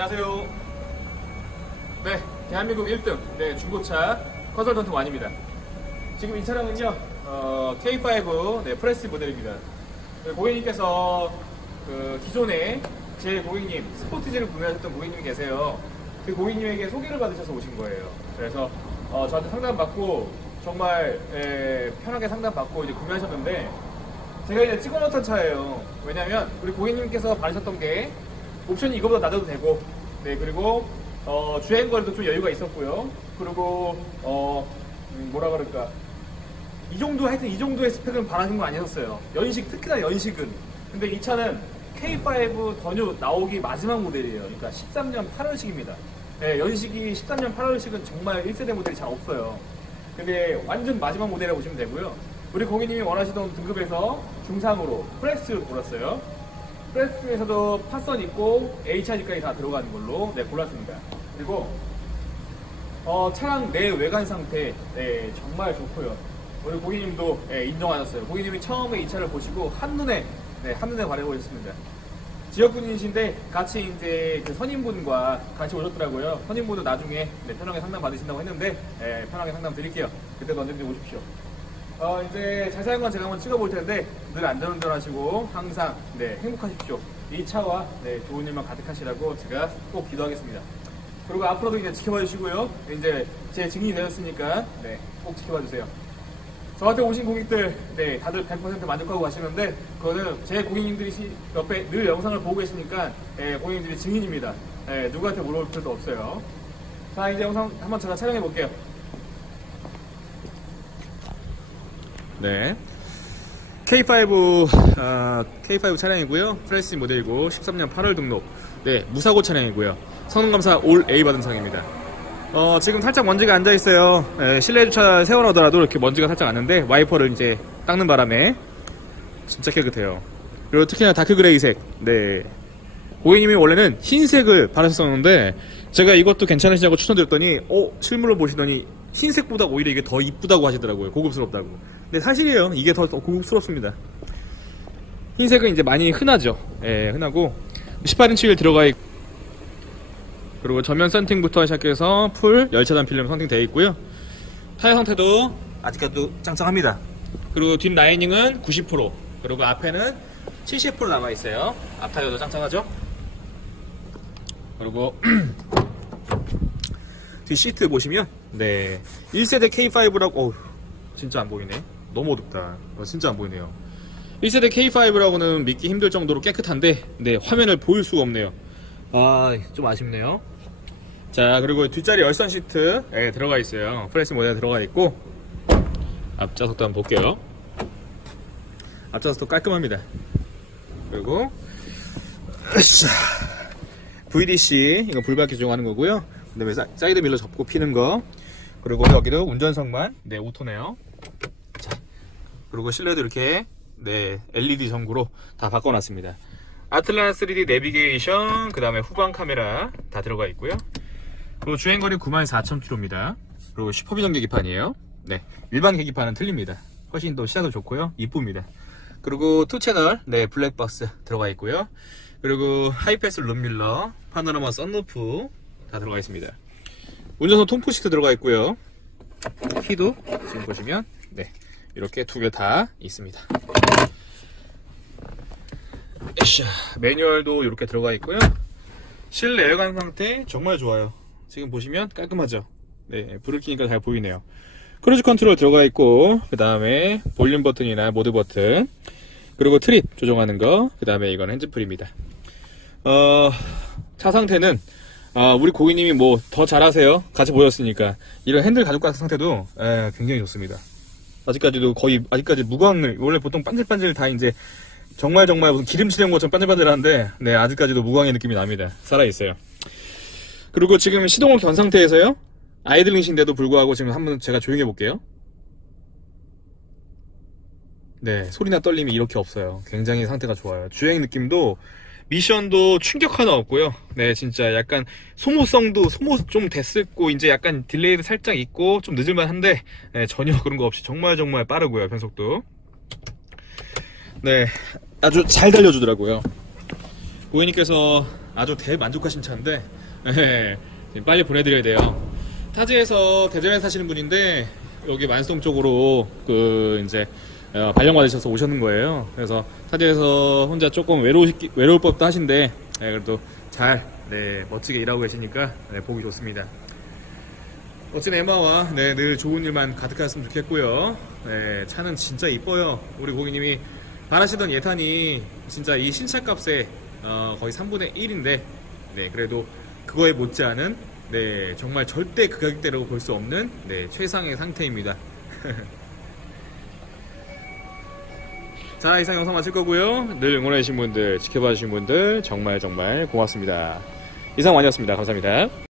안녕하세요. 네, 대한민국 1등 네, 중고차 컨설턴트 완입니다. 지금 이 차량은요, 어, K5 네, 프레스 모델입니다. 네, 고객님께서 그 기존에 제 고객님 스포티지를 구매하셨던 고객님이 계세요. 그 고객님에게 소개를 받으셔서 오신 거예요. 그래서 어, 저한테 상담 받고 정말 예, 편하게 상담 받고 이제 구매하셨는데 제가 이제 찍어놓던 차예요. 왜냐면 우리 고객님께서 받으셨던 게 옵션이 이거보다 낮아도 되고, 네 그리고 어, 주행 거리도 좀 여유가 있었고요. 그리고 어 음, 뭐라 그럴까 이 정도 하여튼 이 정도의 스펙은 바라는 건 아니었어요. 연식 특히나 연식은. 근데 이 차는 K5 더뉴 나오기 마지막 모델이에요. 그러니까 13년 8월식입니다. 네, 연식이 13년 8월식은 정말 1세대 모델이 잘 없어요. 근데 완전 마지막 모델이라고 보시면 되고요. 우리 고객님이 원하시던 등급에서 중상으로 프레스 골랐어요. 프레스에서도 파선 있고 HR까지 다 들어가는 걸로 네, 골랐습니다. 그리고 어, 차량 내 외관 상태 네, 정말 좋고요. 우리 고객님도 네, 인정하셨어요. 고객님이 처음에 이 차를 보시고 한눈에 네, 한눈에 반해보셨습니다. 지역분이신데 같이 이제 그 선임분과 같이 오셨더라고요. 선임분도 나중에 네, 편하게 상담 받으신다고 했는데 네, 편하게 상담 드릴게요. 그때도 언제든지 오십시오. 어, 이제 자세한 건 제가 한번 찍어볼 텐데 늘 안전운전 하시고 항상 네, 행복하십시오. 이 차와 네, 좋은 일만 가득하시라고 제가 꼭 기도하겠습니다. 그리고 앞으로도 이제 지켜봐 주시고요. 이제 제 증인이 되었으니까 네, 꼭 지켜봐 주세요. 저한테 오신 고객들, 네, 다들 100% 만족하고 가시는데, 그거는 제 고객님들이 시- 옆에 늘 영상을 보고 계시니까, 예, 고객님들이 증인입니다. 예, 누구한테 물어볼 필요도 없어요. 자, 이제 영상 한번 제가 촬영해 볼게요. 네. K5, 아, K5 차량이고요. 프레시 모델이고, 13년 8월 등록. 네, 무사고 차량이고요. 성능 감사 올 A 받은 상입니다. 어, 지금 살짝 먼지가 앉아 있어요. 예, 실내 주차 세워놓더라도 이렇게 먼지가 살짝 앉는데 와이퍼를 이제 닦는 바람에 진짜 깨끗해요. 그리고 특히나 다크 그레이색. 네. 고객님이 원래는 흰색을 바르셨었는데 제가 이것도 괜찮으시냐고 추천드렸더니 어, 실물로 보시더니 흰색보다 오히려 이게 더 이쁘다고 하시더라고요. 고급스럽다고. 근데 사실이에요. 이게 더, 더 고급스럽습니다. 흰색은 이제 많이 흔하죠. 예, 흔하고 18인치 휠 들어가 있고 그리고 전면 썬팅부터 시작해서 풀 열차단 필름 썬팅되어 있고요. 타이어 상태도 아직까지도 짱짱합니다. 그리고 뒷 라이닝은 90% 그리고 앞에는 70% 남아 있어요. 앞 타이어도 짱짱하죠? 그리고 뒷 시트 보시면 네 1세대 K5라고 어우 진짜 안 보이네. 너무 어둡다. 어, 진짜 안 보이네요. 1세대 K5라고는 믿기 힘들 정도로 깨끗한데 네 화면을 보일 수가 없네요. 아, 좀 아쉽네요. 자, 그리고 뒷자리 열선 시트에 들어가 있어요. 프레스 모델 들어가 있고, 앞좌석도 한번 볼게요. 앞좌석도 깔끔합니다. 그리고. VDC, 이거 불밖에 조정하는 거고요. 그 다음에 사- 사이드 밀러 접고 피는 거. 그리고 여기도 운전석만, 네, 오토네요. 자, 그리고 실내도 이렇게, 네, LED 전구로 다 바꿔놨습니다. 아틀란 3D 내비게이션, 그 다음에 후방 카메라 다 들어가 있고요. 그리고 주행거리 94,000km입니다. 그리고 슈퍼비전 계기판이에요. 네, 일반 계기판은 틀립니다. 훨씬 더 시야도 좋고요. 이쁩니다. 그리고 투 채널, 네, 블랙박스 들어가 있고요. 그리고 하이패스 룸밀러, 파노라마 썬루프 다 들어가 있습니다. 운전석 통풍시트 들어가 있고요. 키도 지금 보시면 네, 이렇게 두 개 다 있습니다. 에샤, 매뉴얼도 이렇게 들어가 있고요. 실내 외관 상태 정말 좋아요. 지금 보시면 깔끔하죠. 네, 불을 켜니까 잘 보이네요. 크루즈 컨트롤 들어가 있고, 그 다음에 볼륨 버튼이나 모드 버튼, 그리고 트립 조정하는 거, 그 다음에 이건 핸즈프리입니다. 어, 차 상태는, 아, 우리 고객님이 뭐 더 잘하세요. 같이 보셨으니까. 이런 핸들 가죽 같은 상태도 에, 굉장히 좋습니다. 아직까지도 거의, 아직까지 무광을, 원래 보통 반질반질 다 이제 정말 정말 무슨 기름 칠한 것처럼 반질반질한데, 네, 아직까지도 무광의 느낌이 납니다. 살아 있어요. 그리고 지금 시동을 견 상태에서요. 아이들링신데도 불구하고 지금 한번 제가 조용히 해볼게요. 네, 소리나 떨림이 이렇게 없어요. 굉장히 상태가 좋아요. 주행 느낌도 미션도 충격 하나 없고요. 네, 진짜 약간 소모성도 소모 좀 됐었고 이제 약간 딜레이도 살짝 있고 좀 늦을만 한데 네, 전혀 그런 거 없이 정말 정말 빠르고요. 변속도. 네, 아주 잘 달려주더라고요. 고객님께서 아주 대만족하신 차인데 예, 지금 빨리 보내드려야 돼요. 타지에서 대전에 사시는 분인데 여기 만성 쪽으로 그 이제 어, 발령 받으셔서 오셨는 거예요. 그래서 타지에서 혼자 조금 외로우 외로울 법도 하신데 예, 그래도 잘 네, 멋지게 일하고 계시니까 네, 보기 좋습니다. 멋진 에마와 네, 늘 좋은 일만 가득하셨으면 좋겠고요. 네, 차는 진짜 이뻐요. 우리 고객님이 바라시던 예탄이 진짜 이 신차 값의 어, 거의 3분의 1인데 네, 그래도 그거에 못지않은 네, 정말 절대 그 가격대라고 볼 수 없는 네, 최상의 상태입니다. 자, 이상 영상 마칠 거고요. 늘 응원해주신 분들, 지켜봐 주신 분들 정말 정말 고맙습니다. 이상 완이었습니다. 감사합니다.